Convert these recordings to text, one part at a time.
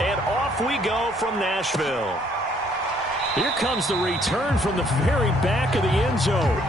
And off we go from Nashville. Here comes the return from the very back of the end zone.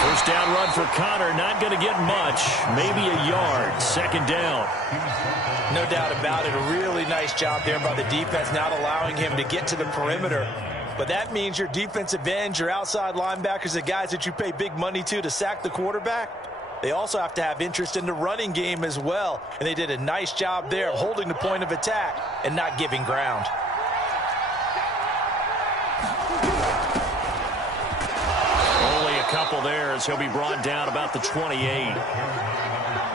First down run for Connor, not going to get much, maybe a yard. Second down. No doubt about it, a really nice job there by the defense, not allowing him to get to the perimeter. But that means your defensive ends, your outside linebackers, the guys that you pay big money to sack the quarterback, they also have to have interest in the running game as well. And they did a nice job there of holding the point of attack and not giving ground. Only a couple there as he'll be brought down about the 28.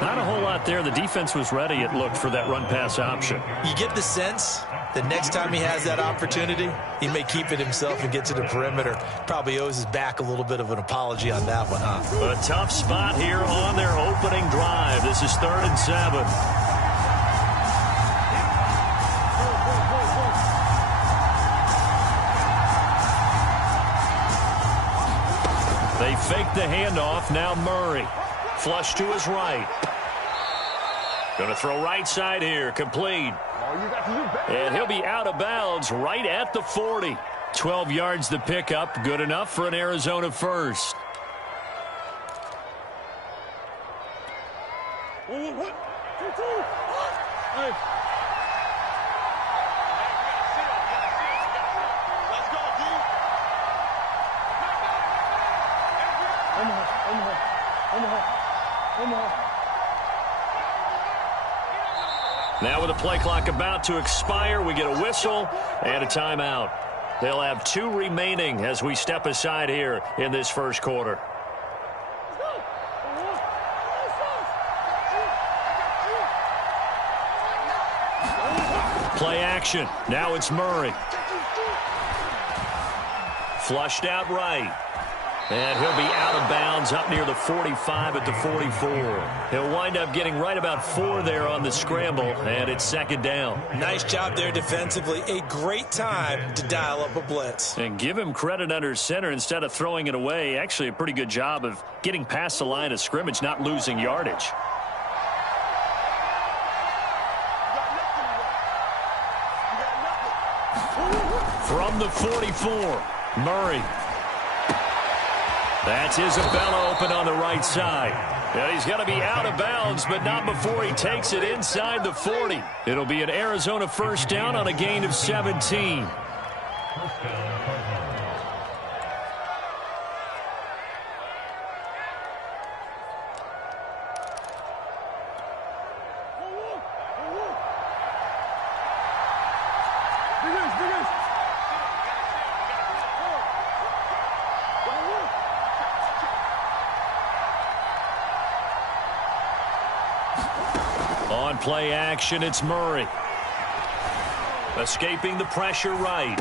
Not a whole lot there. The defense was ready, it looked, for that run-pass option. You get the sense that next time he has that opportunity, he may keep it himself and get to the perimeter. Probably owes his back a little bit of an apology on that one, huh? A tough spot here on their opening drive. This is 3rd and 7. They fake the handoff. Now Murray. Flush to his right. Going to throw right side here. Complete. And he'll be out of bounds right at the 40. 12 yards to pick up. Good enough for an Arizona first. Now with the play clock about to expire, we get a whistle and a timeout. They'll have 2 remaining as we step aside here in this first quarter. Play action. Now it's Murray. Flushed out right. And he'll be out of bounds up near the 45 at the 44. He'll wind up getting right about 4 there on the scramble, and it's second down. Nice job there defensively. A great time to dial up a blitz. And give him credit under center instead of throwing it away. Actually, a pretty good job of getting past the line of scrimmage, not losing yardage. From the 44, Murray. That's Isabella open on the right side. And he's going to be out of bounds, but not before he takes it inside the 40. It'll be an Arizona first down on a gain of 17. On play action, it's Murray. Escaping the pressure right.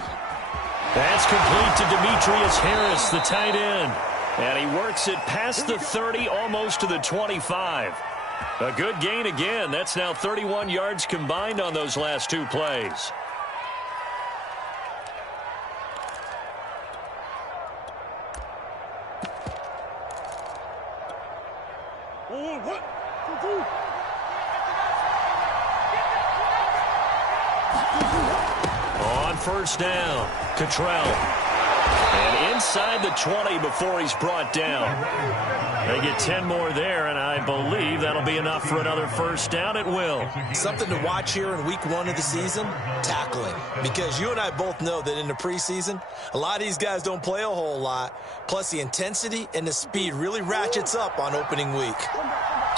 That's complete to Demetrius Harris, the tight end. And he works it past the 30, almost to the 25. A good gain again. That's now 31 yards combined on those last 2 plays. On first down, Cottrell. And inside the 20 before he's brought down. They get 10 more there, and I believe that'll be enough for another first down. It will. Something to watch here in week 1 of the season, tackling. Because you and I both know that in the preseason, a lot of these guys don't play a whole lot. Plus, the intensity and the speed really ratchets up on opening week.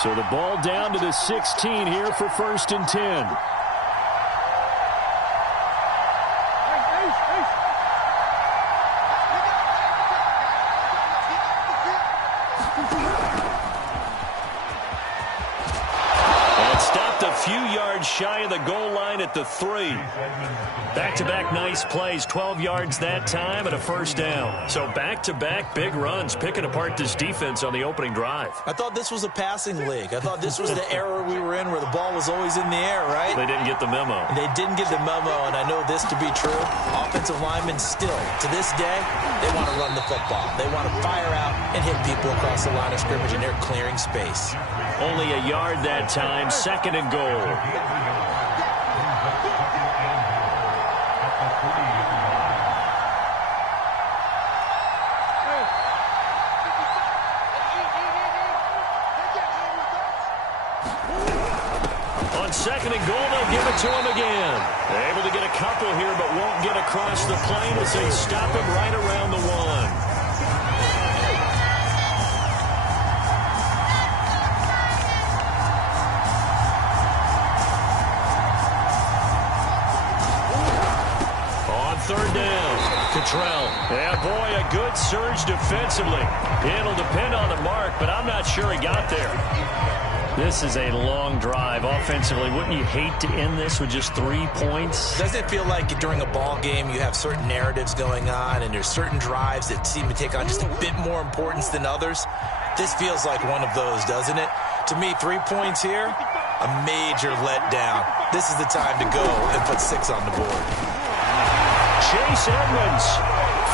So the ball down to the 16 here for 1st and 10. Few yards shy of the goal line at the 3. Back-to-back nice plays, 12 yards that time and a 1st down. So back-to-back big runs, picking apart this defense on the opening drive. I thought this was a passing league. I thought this was the era we were in where the ball was always in the air, right? They didn't get the memo. They didn't get the memo, and I know this to be true. Offensive linemen still, to this day, they want to run the football. They want to fire out and hit people across the line of scrimmage, and they're clearing space. Only a yard that time, 2nd and goal. On 2nd and goal, they'll give it to him again. They're able to get a couple here, but won't get across the plane as they stop him right around the 1. Third down. Cottrell. Yeah, boy, a good surge defensively. It'll depend on the mark, but I'm not sure he got there. This is a long drive offensively. Wouldn't you hate to end this with just 3 points? Doesn't it feel like during a ball game you have certain narratives going on and there's certain drives that seem to take on just a bit more importance than others? This feels like one of those, doesn't it? To me, 3 points here, a major letdown. This is the time to go and put 6 on the board. Chase Edmonds,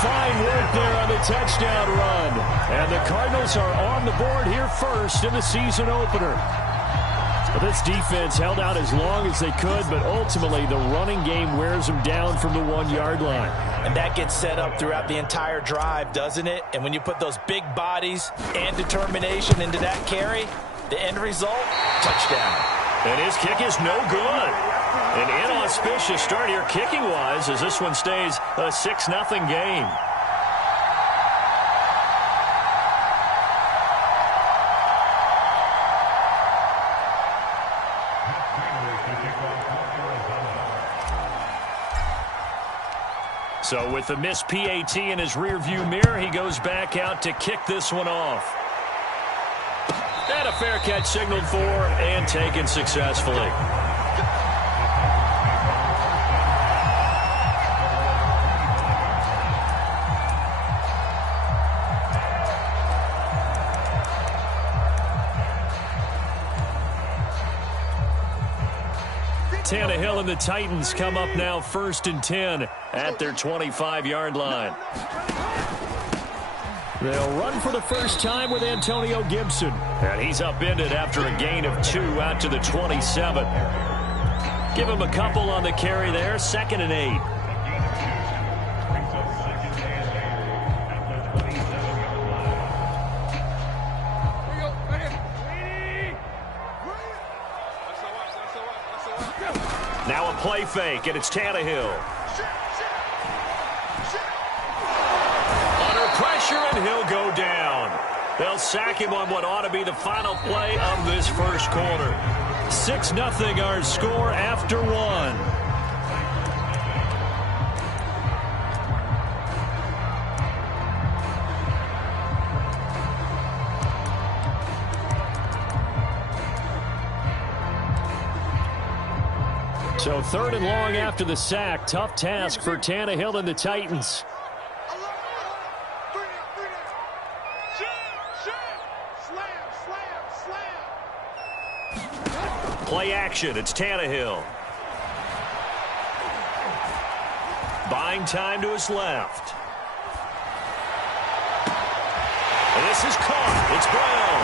fine work there on the touchdown run. And the Cardinals are on the board here first in the season opener. Well, this defense held out as long as they could, but ultimately the running game wears them down from the 1-yard line. And that gets set up throughout the entire drive, doesn't it? And when you put those big bodies and determination into that carry, the end result, touchdown. And his kick is no good. An inauspicious start here kicking-wise as this one stays a 6-0 game. So with the missed PAT in his rearview mirror, he goes back out to kick this one off. And a fair catch signaled for and taken successfully. Tannehill and the Titans come up now 1st and 10 at their 25-yard line. They'll run for the first time with Antonio Gibson. And he's upended after a gain of 2 out to the 27. Give him a couple on the carry there, 2nd and 8. Now a play fake, and it's Tannehill. Under pressure, and he'll go down. They'll sack him on what ought to be the final play of this first quarter. 6-0 our score after 1. So 3rd and long after the sack. Tough task for Tannehill and the Titans. Play action. It's Tannehill. Buying time to his left. And this is caught. It's Brown.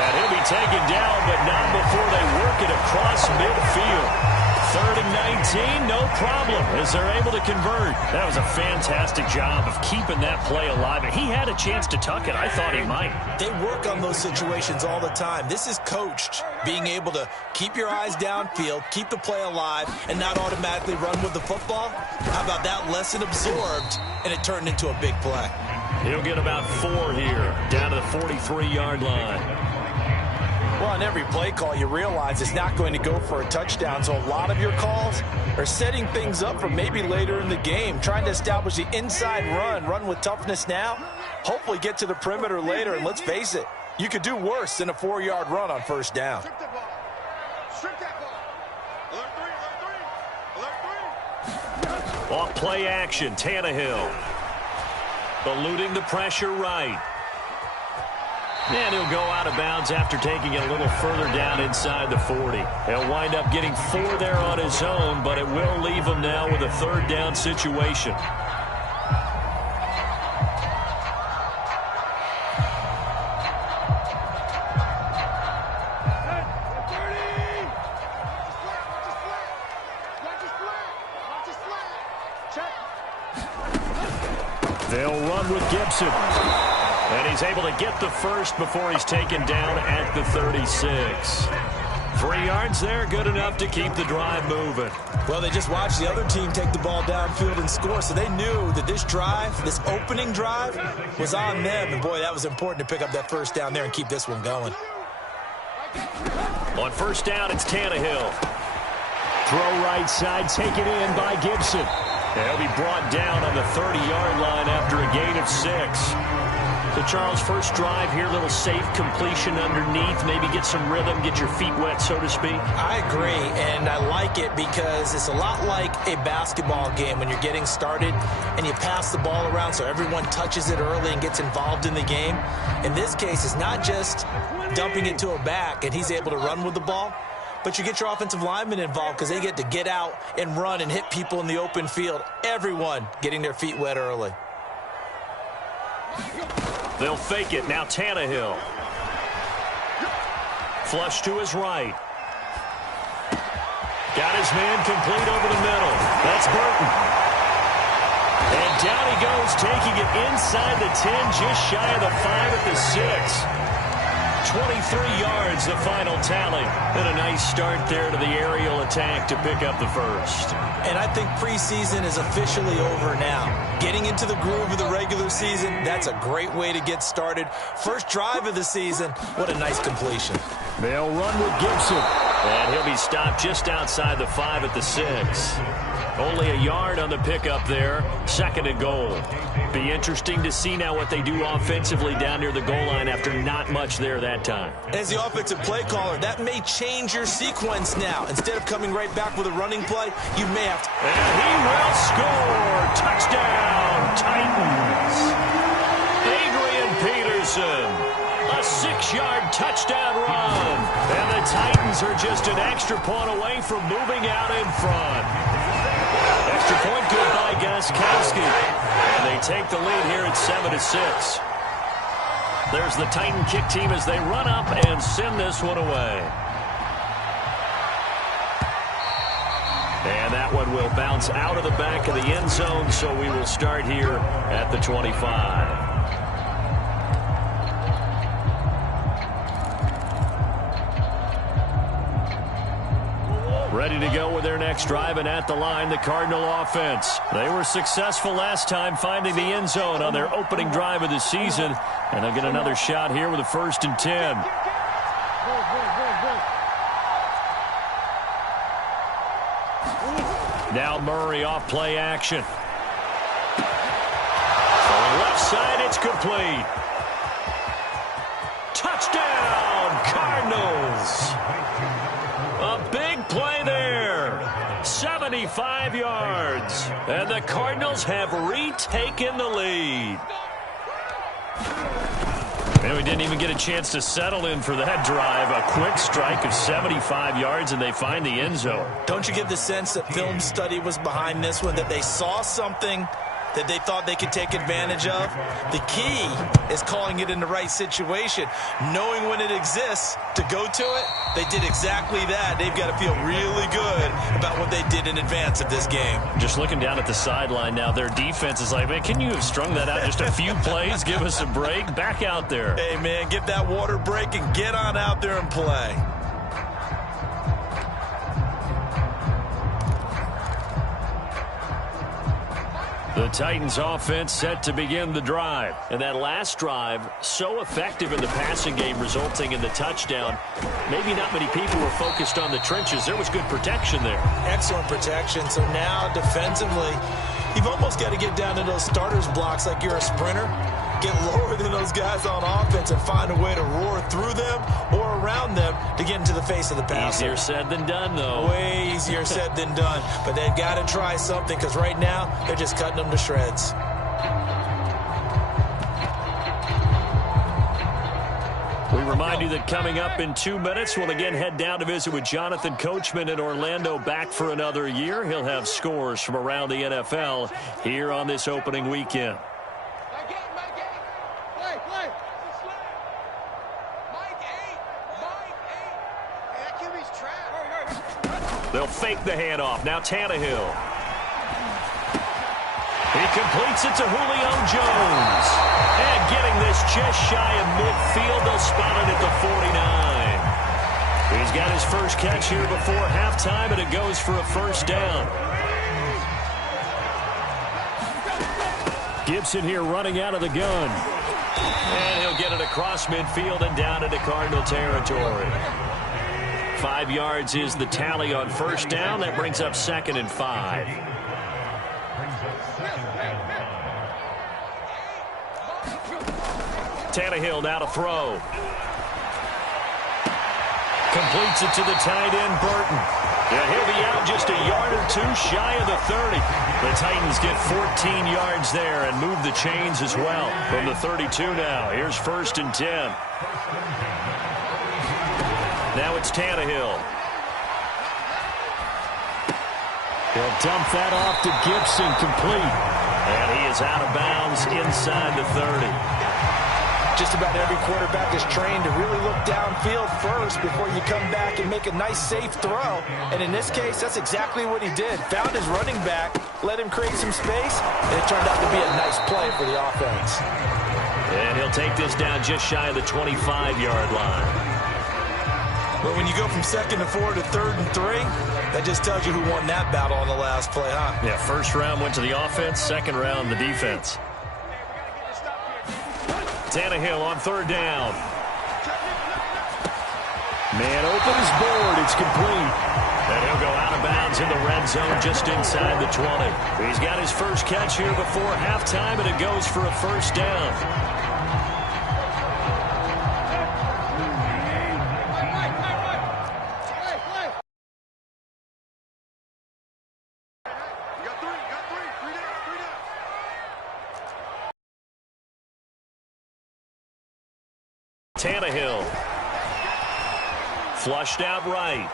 And he'll be taken down, but not before they work it across midfield. 3rd and 19, no problem, as they're able to convert. That was a fantastic job of keeping that play alive. And he had a chance to tuck it. I thought he might. They work on those situations all the time. This is coached, being able to keep your eyes downfield, keep the play alive, and not automatically run with the football. How about that lesson absorbed, and it turned into a big play? He'll get about 4 here, down to the 43-yard line. Well, on every play call, you realize it's not going to go for a touchdown, so a lot of your calls are setting things up for maybe later in the game, trying to establish the inside run with toughness now, hopefully get to the perimeter later, and let's face it, you could do worse than a 4-yard run on first down. Off play action, Tannehill. Eluding the pressure right. And he'll go out of bounds after taking it a little further down inside the 40. He'll wind up getting 4 there on his own, but it will leave him now with a 3rd down situation. They'll run with Gibson. And he's able to get the first before he's taken down at the 36. 3 yards there, good enough to keep the drive moving. Well, they just watched the other team take the ball downfield and score, so they knew that this drive, this opening drive, was on them. And, boy, that was important to pick up that first down there and keep this one going. On first down, it's Tannehill. Throw right side, taken in by Gibson. And he'll be brought down on the 30-yard line after a gain of 6. So, Charles, first drive here, little safe completion underneath, maybe get some rhythm, get your feet wet, so to speak. I agree, and I like it because it's a lot like a basketball game when you're getting started and you pass the ball around so everyone touches it early and gets involved in the game. In this case, it's not just dumping it to a back and he's able to run with the ball, but you get your offensive linemen involved because they get to get out and run and hit people in the open field. Everyone getting their feet wet early. They'll fake it. Now Tannehill. Flush to his right. Got his man complete over the middle. That's Burton. And down he goes, taking it inside the 10, just shy of the 5 at the 6. 23 yards, the final tally. And a nice start there to the aerial attack to pick up the first. And I think preseason is officially over now. Getting into the groove of the regular season, that's a great way to get started. First drive of the season, what a nice completion. They'll run with Gibson. And he'll be stopped just outside the 5 at the 6. Only a yard on the pickup there. 2nd and goal. Be interesting to see now what they do offensively down near the goal line after not much there that time. As the offensive play caller, that may change your sequence now. Instead of coming right back with a running play, you may have to. And he will score. Touchdown, Titans. Adrian Peterson. A 6-yard touchdown run. And the Titans are just an extra point away from moving out in front. Extra point good by Gostkowski. And they take the lead here at 7-6. There's the Titan kick team as they run up and send this one away. And that one will bounce out of the back of the end zone, so we will start here at the 25. Ready to go with their next drive, and at the line, the Cardinal offense. They were successful last time finding the end zone on their opening drive of the season, and they'll get another shot here with a 1st and 10. Now Murray off play action. On the left side, it's complete. Touchdown, Cardinals. A big play there. 75 yards. And the Cardinals have retaken the lead. And we didn't even get a chance to settle in for that drive. A quick strike of 75 yards, and they find the end zone. Don't you get the sense that film study was behind this one, that they saw something that they thought they could take advantage of? The key is calling it in the right situation, knowing when it exists to go to it. They did exactly that. They've got to feel really good about what they did in advance of this game. Just looking down at the sideline now, their defense is like, man, can you have strung that out just a few plays? Give us a break. Back out there. Hey, man, get that water break and get on out there and play. The Titans offense set to begin the drive. And that last drive, so effective in the passing game, resulting in the touchdown. Maybe not many people were focused on the trenches. There was good protection there. Excellent protection. So now defensively, you've almost got to get down to those starters blocks like you're a sprinter. Get lower than those guys on offense and find a way to roar through them or around them to get into the face of the passer. Easier said than done, though. Way easier said than done. But they've got to try something because right now they're just cutting them to shreds. We remind you that coming up in 2 minutes, we'll again head down to visit with Jonathan Coachman in Orlando, back for another year. He'll have scores from around the NFL here on this opening weekend. They'll fake the handoff. Now Tannehill. He completes it to Julio Jones. And getting this just shy of midfield, they'll spot it at the 49. He's got his first catch here before halftime, and it goes for a first down. Gibson here running out of the gun. And he'll get it across midfield and down into Cardinal territory. 5 yards is the tally on first down. That brings up 2nd and 5. Tannehill now to throw. Completes it to the tight end, Burton. Yeah, he'll be out just a yard or two shy of the 30. The Titans get 14 yards there and move the chains as well from the 32 now. Here's 1st and 10. Now it's Tannehill. He'll dump that off to Gibson, complete. And he is out of bounds inside the 30. Just about every quarterback is trained to really look downfield first before you come back and make a nice, safe throw. And in this case, that's exactly what he did. Found his running back, let him create some space, and it turned out to be a nice play for the offense. And he'll take this down just shy of the 25-yard line. But when you go from 2nd and 4 to 3rd and 3, that just tells you who won that battle on the last play, huh? Yeah, first round went to the offense, second round the defense. Tannehill on 3rd down. Man open his board. It's complete. And he'll go out of bounds in the red zone just inside the 20. He's got his first catch here before halftime, and it goes for a first down. Tannehill. Flushed out right.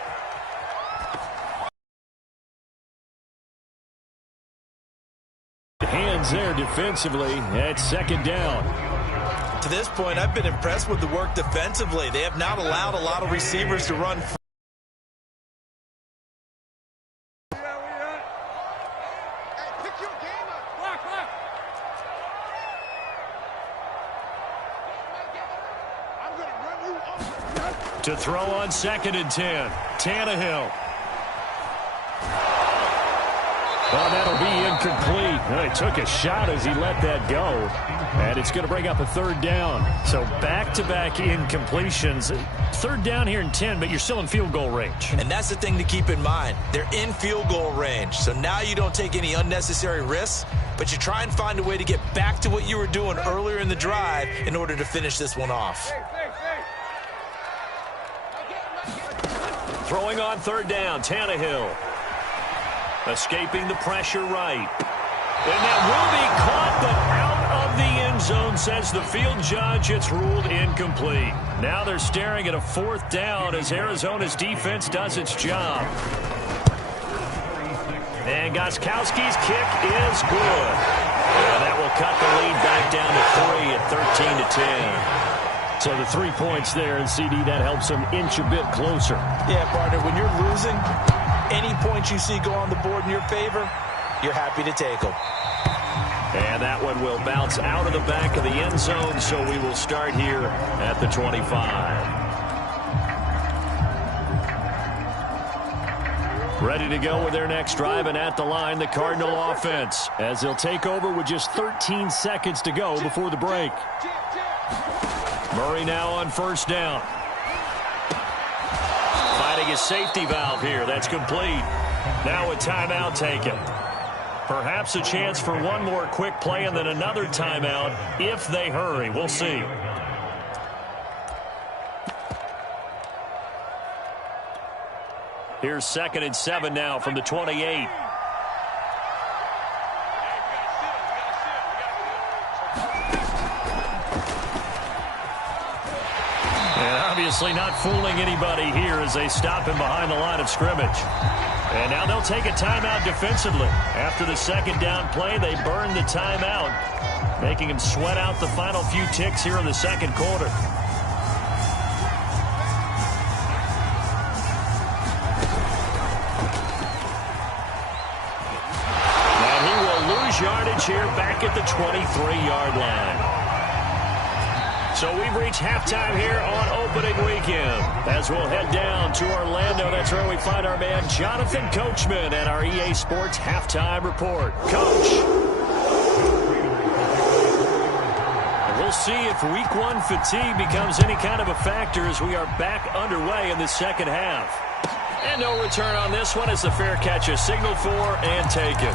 Hands there defensively at 2nd down. To this point, I've been impressed with the work defensively. They have not allowed a lot of receivers to run. To throw on 2nd and 10. Tannehill. Oh, that'll be incomplete. Well, he took a shot as he let that go. And it's going to bring up a 3rd down. So back-to-back incompletions. 3rd down here in 10, but you're still in field goal range. And that's the thing to keep in mind. They're in field goal range. So now you don't take any unnecessary risks, but you try and find a way to get back to what you were doing earlier in the drive in order to finish this one off. Throwing on 3rd down, Tannehill. Escaping the pressure right. And that will be caught, but out of the end zone, says the field judge. It's ruled incomplete. Now they're staring at a 4th down as Arizona's defense does its job. And Gostkowski's kick is good. And that will cut the lead back down to 3 at 13-10. So the 3 points there, and CD, that helps them inch a bit closer. Yeah, partner, when you're losing, any points you see go on the board in your favor, you're happy to take them. And that one will bounce out of the back of the end zone, so we will start here at the 25. Ready to go with their next drive, and at the line, the Cardinal offense, as they'll take over with just 13 seconds to go before the break. Murray now on first down. Finding a safety valve here. That's complete. Now a timeout taken. Perhaps a chance for one more quick play and then another timeout if they hurry. We'll see. Here's 2nd and 7 now from the 28. Obviously not fooling anybody here as they stop him behind the line of scrimmage. And now they'll take a timeout defensively. After the second down play, they burn the timeout, making him sweat out the final few ticks here in the second quarter. And he will lose yardage here back at the 23-yard line. So we've reached halftime here on opening weekend. As we'll head down to Orlando, that's where we find our man Jonathan Coachman at our EA Sports Halftime Report. Coach. And we'll see if Week 1 fatigue becomes any kind of a factor as we are back underway in the second half. And no return on this one as the fair catch is signaled for and taken.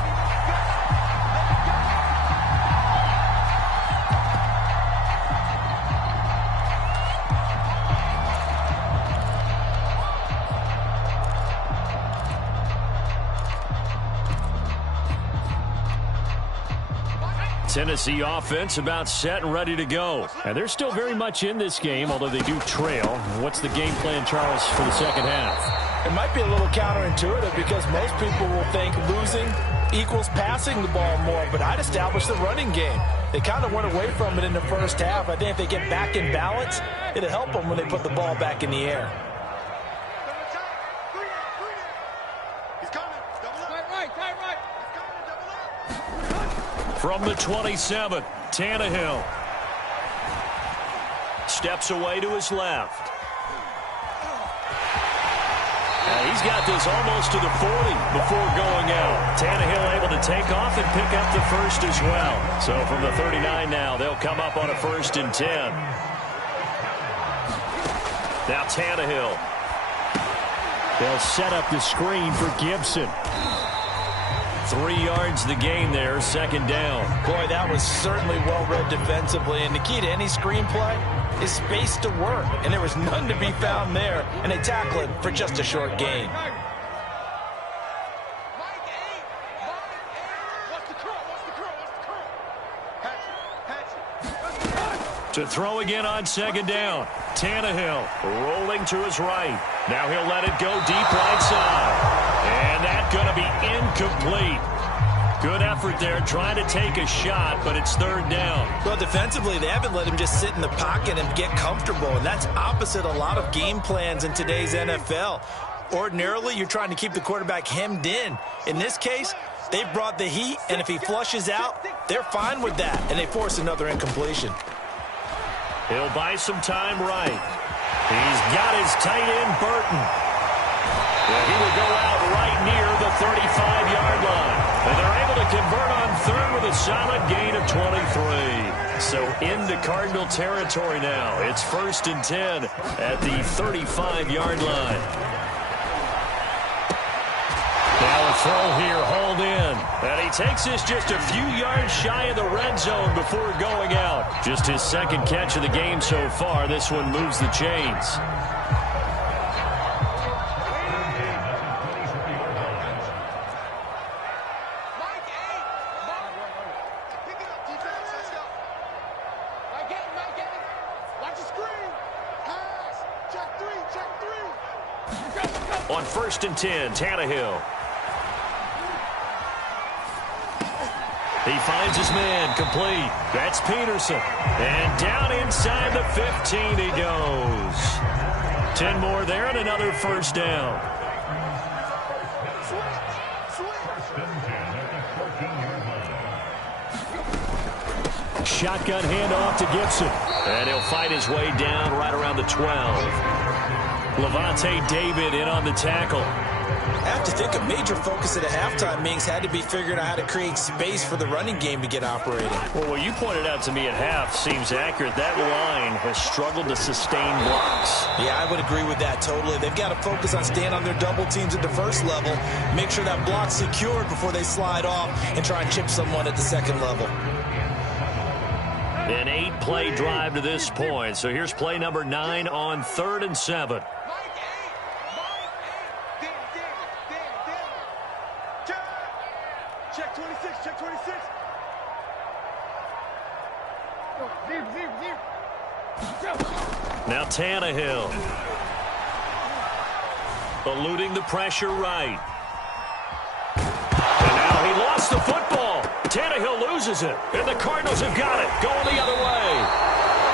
Tennessee offense about set and ready to go. And they're still very much in this game, although they do trail. What's the game plan, Charles, for the second half? It might be a little counterintuitive because most people will think losing equals passing the ball more, but I'd establish the running game. They kind of went away from it in the first half. I think if they get back in balance, it'll help them when they put the ball back in the air. From the 27, Tannehill steps away to his left. And he's got this almost to the 40 before going out. Tannehill able to take off and pick up the first as well. So from the 39 now, they'll come up on a 1st and 10. Now Tannehill. They'll set up the screen for Gibson. 3 yards the gain there, second down. Boy, that was certainly well-read defensively, and the key to any screenplay is space to work, and there was none to be found there, and they tackle it for just a short gain. To throw again on second down. Tannehill rolling to his right. Now he'll let it go deep right side. And that's going to be incomplete. Good effort there trying to take a shot, but it's third down. Well, defensively, they haven't let him just sit in the pocket and get comfortable, and that's opposite a lot of game plans in today's NFL. Ordinarily, you're trying to keep the quarterback hemmed in. In this case, they've brought the heat, and if he flushes out, they're fine with that, and they force another incompletion. He'll buy some time right. He's got his tight end, Burton. Well, he will go out right near the 35-yard line. And they're able to convert on third with a solid gain of 23. So into Cardinal territory now. It's 1st and 10 at the 35-yard line. Now a throw here, hauled in. And he takes this just a few yards shy of the red zone before going out. Just his second catch of the game so far. This one moves the chains. On 1st and 10, Tannehill. He finds his man, complete. That's Peterson. And down inside the 15 he goes. 10 more there and another first down. Shotgun handoff to Gibson. And he'll fight his way down right around the 12. Levante David in on the tackle. I have to think a major focus at a halftime, Mings, had to be figuring out how to create space for the running game to get operating. Well, what you pointed out to me at half seems accurate. That line has struggled to sustain blocks. Yeah, I would agree with that totally. They've got to focus on staying on their double teams at the first level, make sure that block's secured before they slide off and try and chip someone at the second level. An 8-play drive to this point. So here's play number 9 on 3rd and 7. Check 26, check 26. Now Tannehill. Eluding the pressure right. And now he lost the football. Tannehill loses it. And the Cardinals have got it. Going the other way.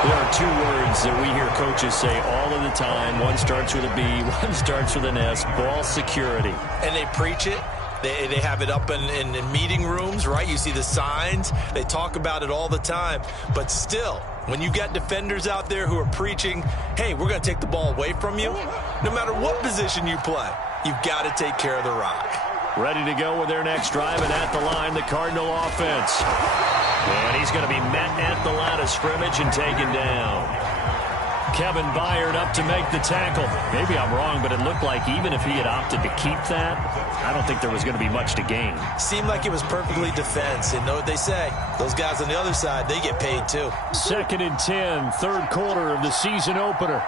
There are 2 words that we hear coaches say all of the time. One starts with a B, one starts with an S. Ball security. And they preach it. They have it up in meeting rooms, right? You see the signs. They talk about it all the time. But still, when you got defenders out there who are preaching, hey, we're going to take the ball away from you, no matter what position you play, you've got to take care of the rock. Ready to go with their next drive, and at the line, the Cardinal offense. And he's going to be met at the line of scrimmage and taken down. Kevin Byard up to make the tackle. Maybe I'm wrong, but it looked like even if he had opted to keep that, I don't think there was going to be much to gain. Seemed like it was perfectly defense. And know what they say? Those guys on the other side, they get paid too. 2nd and 10, 3rd quarter of the season opener.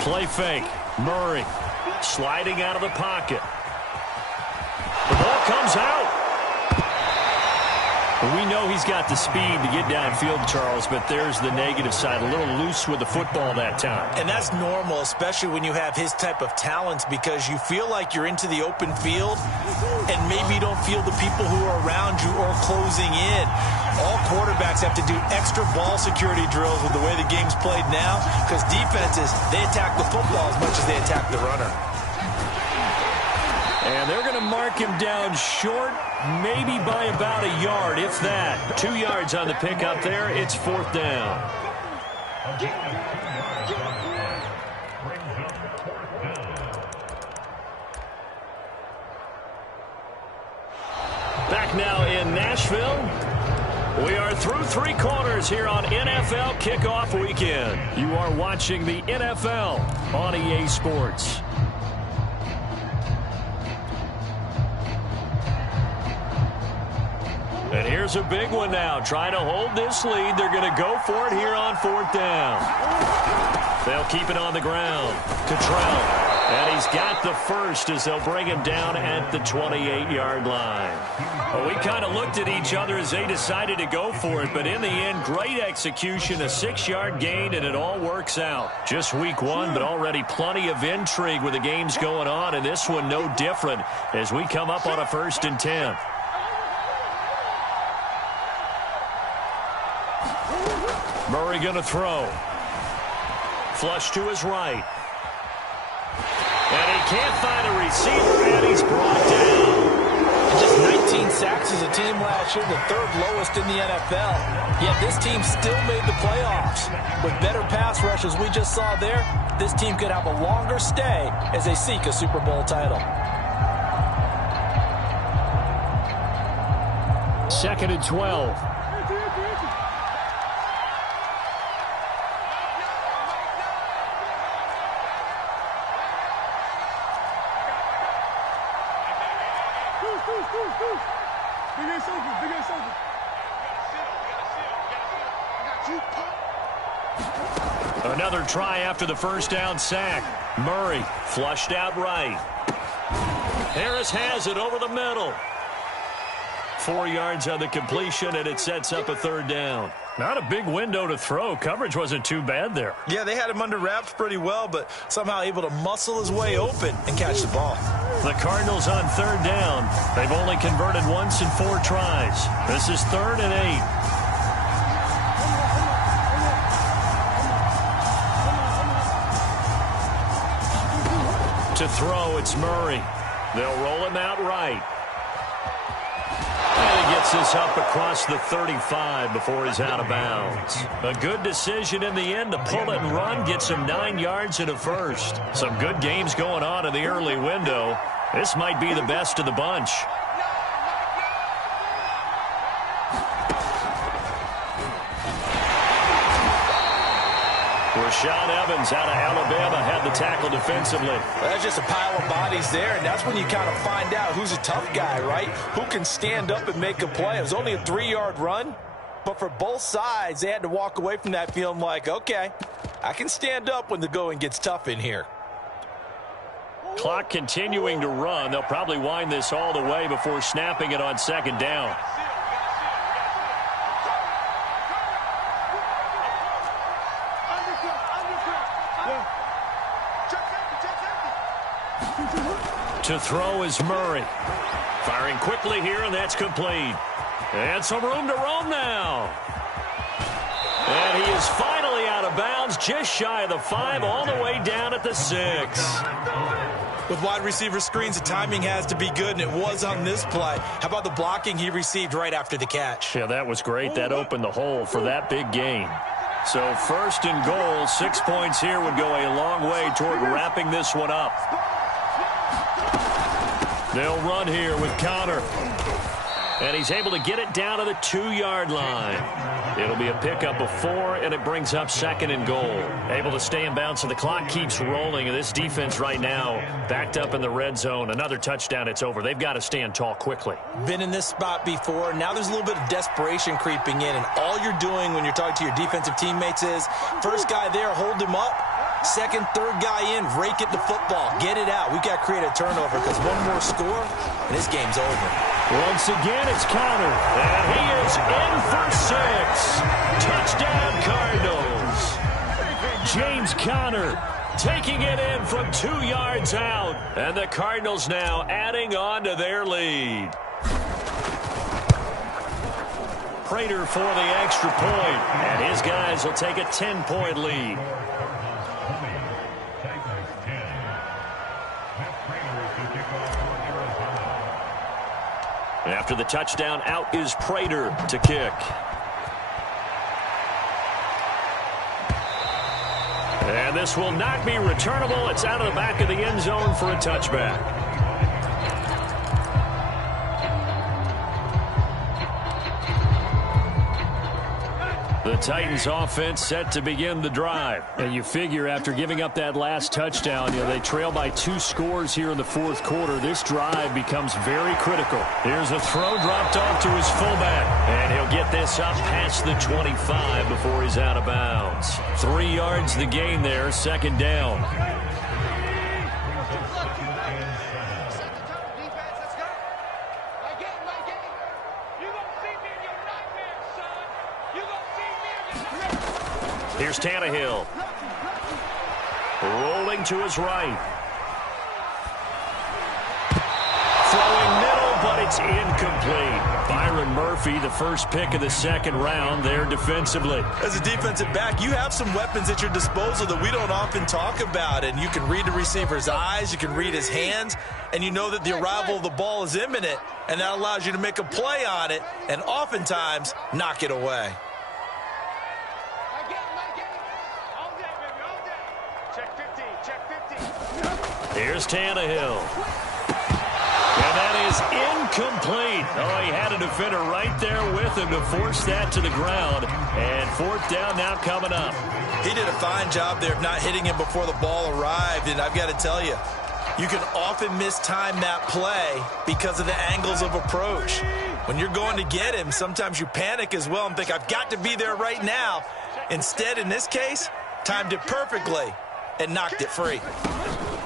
Play fake. Murray sliding out of the pocket. The ball comes out. We know he's got the speed to get downfield, Charles, but there's the negative side. A little loose with the football that time. And that's normal, especially when you have his type of talents, because you feel like you're into the open field and maybe you don't feel the people who are around you or closing in. All quarterbacks have to do extra ball security drills with the way the game's played now, because defenses, they attack the football as much as they attack the runner. And they're going to mark him down short, maybe by about a yard, if that. 2 yards on the pickup there. It's 4th down. Back now in Nashville. We are through 3 quarters here on NFL Kickoff Weekend. You are watching the NFL on EA Sports. And here's a big one now. Trying to hold this lead. They're going to go for it here on 4th down. They'll keep it on the ground. Cottrell. And he's got the first as they'll bring him down at the 28-yard line. Well, we kind of looked at each other as they decided to go for it. But in the end, great execution, a 6-yard gain, and it all works out. Just week 1, but already plenty of intrigue with the games going on. And this one no different as we come up on a 1st and 10. Murray going to throw. Flush to his right. And he can't find a receiver, and he's brought down. And just 19 sacks as a team last year, the 3rd lowest in the NFL. Yet this team still made the playoffs. With better pass rush as we just saw there, this team could have a longer stay as they seek a Super Bowl title. 2nd and 12. Another try after the 1st down sack. Murray flushed out right. Harris has it over the middle. 4 yards on the completion, and it sets up a 3rd down. Not a big window to throw. Coverage wasn't too bad there. Yeah, they had him under wraps pretty well, but somehow able to muscle his way open and catch the ball. The Cardinals on 3rd down. They've only converted once in 4 tries. This is 3rd and 8. To throw, it's Murray. They'll roll him out right. And he gets this up across the 35 before he's out of bounds. A good decision in the end to pull it and run, get some 9 yards and a first. Some good games going on in the early window. This might be the best of the bunch. Rashaan Evans out of Alabama had the tackle defensively. That's just a pile of bodies there, and that's when you kind of find out who's a tough guy, right? Who can stand up and make a play. It was only a 3-yard run, but for both sides, they had to walk away from that feeling like, okay, I can stand up when the going gets tough in here. Clock continuing to run. They'll probably wind this all the way before snapping it on second down. To throw is Murray. Firing quickly here, and that's complete. And some room to roam now. And he is finally out of bounds, just shy of the 5, all the way down at the 6. With wide receiver screens, the timing has to be good, and it was on this play. How about the blocking he received right after the catch? Yeah, that was great. That opened the hole for that big gain. So first and goal, 6 points here would go a long way toward wrapping this one up. They'll run here with Connor. And he's able to get it down to the 2-yard line. It'll be a pickup of 4, and it brings up second and goal. Able to stay in bounds, so the clock keeps rolling. And this defense right now backed up in the red zone. Another touchdown, it's over. They've got to stand tall quickly. Been in this spot before. Now there's a little bit of desperation creeping in, and all you're doing when you're talking to your defensive teammates is first guy there, hold him up. Second, third guy in, rake it the football. Get it out. We've got to create a turnover because one more score, and this game's over. Once again, it's Connor. And he is in for 6. Touchdown, Cardinals. James Conner taking it in from 2 yards out. And the Cardinals now adding on to their lead. Prater for the extra point. And his guys will take a 10-point lead. After the touchdown, out is Prater to kick. And this will not be returnable. It's out of the back of the end zone for a touchback. The Titans offense set to begin the drive. And you figure after giving up that last touchdown, they trail by 2 scores here in the fourth quarter. This drive becomes very critical. Here's a throw dropped off to his fullback. And he'll get this up past the 25 before he's out of bounds. 3 yards the gain there, second down. Here's Tannehill. Rolling to his right. Throwing middle, but it's incomplete. Byron Murphy, the first pick of the second round there defensively. As a defensive back, you have some weapons at your disposal that we don't often talk about. And you can read the receiver's eyes, you can read his hands, and you know that the arrival of the ball is imminent. And that allows you to make a play on it and oftentimes knock it away. Here's Tannehill. And that is incomplete. Oh, he had a defender right there with him to force that to the ground. And fourth down now coming up. He did a fine job there of not hitting him before the ball arrived. And I've got to tell you, you can often mistime that play because of the angles of approach. When you're going to get him, sometimes you panic as well and think, I've got to be there right now. Instead, in this case, timed it perfectly and knocked it free.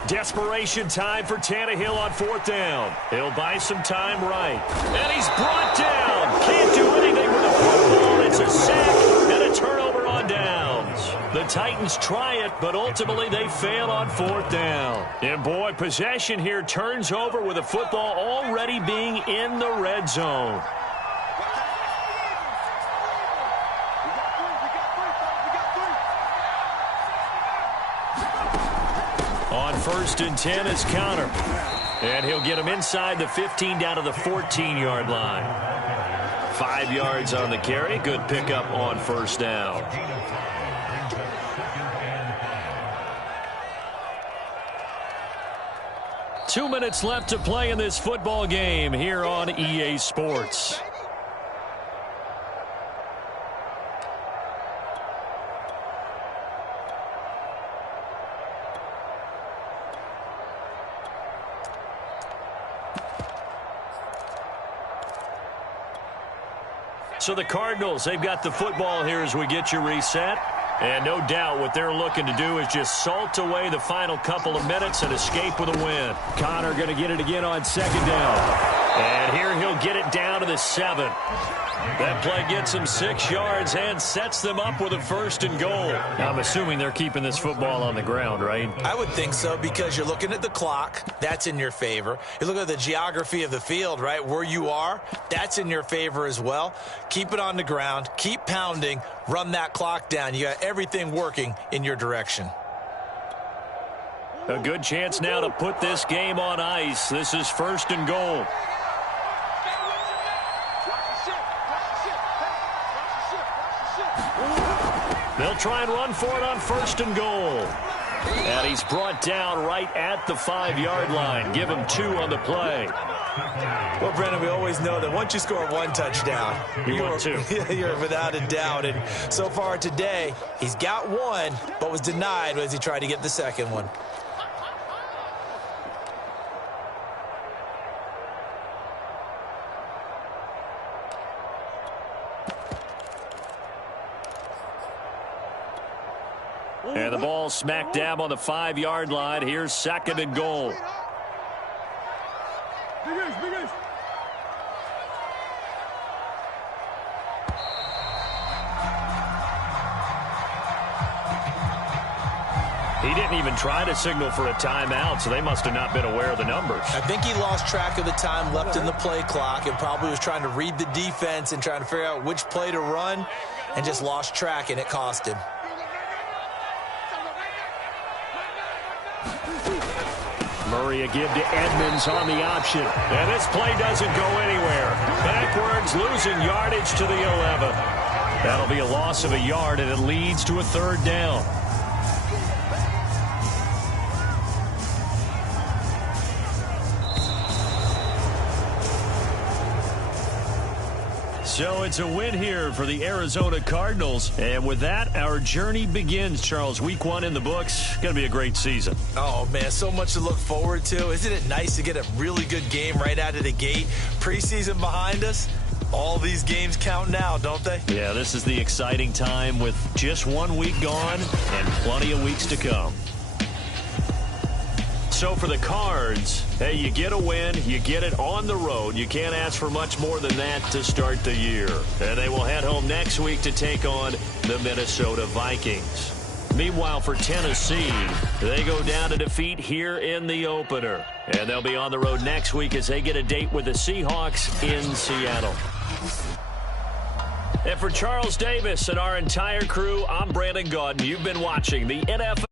Desperation time for Tannehill on fourth down. He'll buy some time right. And he's brought down. Can't do anything with the football. It's a sack and a turnover on downs. The Titans try it, but ultimately they fail on fourth down. And boy, possession here turns over with the football already being in the red zone. On first and 10 is Connor. And he'll get him inside the 15 down to the 14-yard line. 5 yards on the carry. Good pickup on first down. Two minutes left to play in this football game here on EA Sports. So the Cardinals, they've got the football here as we get you reset. And no doubt what they're looking to do is just salt away the final couple of minutes and escape with a win. Connor going to get it again on second down. And here he'll get it down to the 7. That play gets him 6 yards and sets them up with a 1st and goal. I'm assuming they're keeping this football on the ground, right? I would think so, because you're looking at the clock. That's in your favor. You look at the geography of the field, right? Where you are, that's in your favor as well. Keep it on the ground. Keep pounding. Run that clock down. You got everything working in your direction. A good chance now to put this game on ice. This is 1st and goal. They'll try and run for it on 1st and goal. And he's brought down right at the 5-yard line. Give him 2 on the play. Well, Brendan, we always know that once you score 1 touchdown, you're 2. You're without a doubt. And so far today, he's got 1, but was denied as he tried to get the second one. And the ball smack dab on the 5-yard line. Here's 2nd and goal. He didn't even try to signal for a timeout, so they must have not been aware of the numbers. I think he lost track of the time left in the play clock and probably was trying to read the defense and trying to figure out which play to run, and just lost track, and it cost him. Murray a give to Edmonds on the option. And this play doesn't go anywhere. Backwards, losing yardage to the 11. That'll be a loss of a yard, and it leads to a 3rd down. So it's a win here for the Arizona Cardinals. And with that, our journey begins, Charles. Week 1 in the books. Going to be a great season. Oh, man, so much to look forward to. Isn't it nice to get a really good game right out of the gate? Preseason behind us. All these games count now, don't they? Yeah, this is the exciting time with just 1 week gone and plenty of weeks to come. So for the Cards, hey, you get a win, you get it on the road. You can't ask for much more than that to start the year. And they will head home next week to take on the Minnesota Vikings. Meanwhile, for Tennessee, they go down to defeat here in the opener. And they'll be on the road next week as they get a date with the Seahawks in Seattle. And for Charles Davis and our entire crew, I'm Brandon Gaudin. You've been watching the NFL.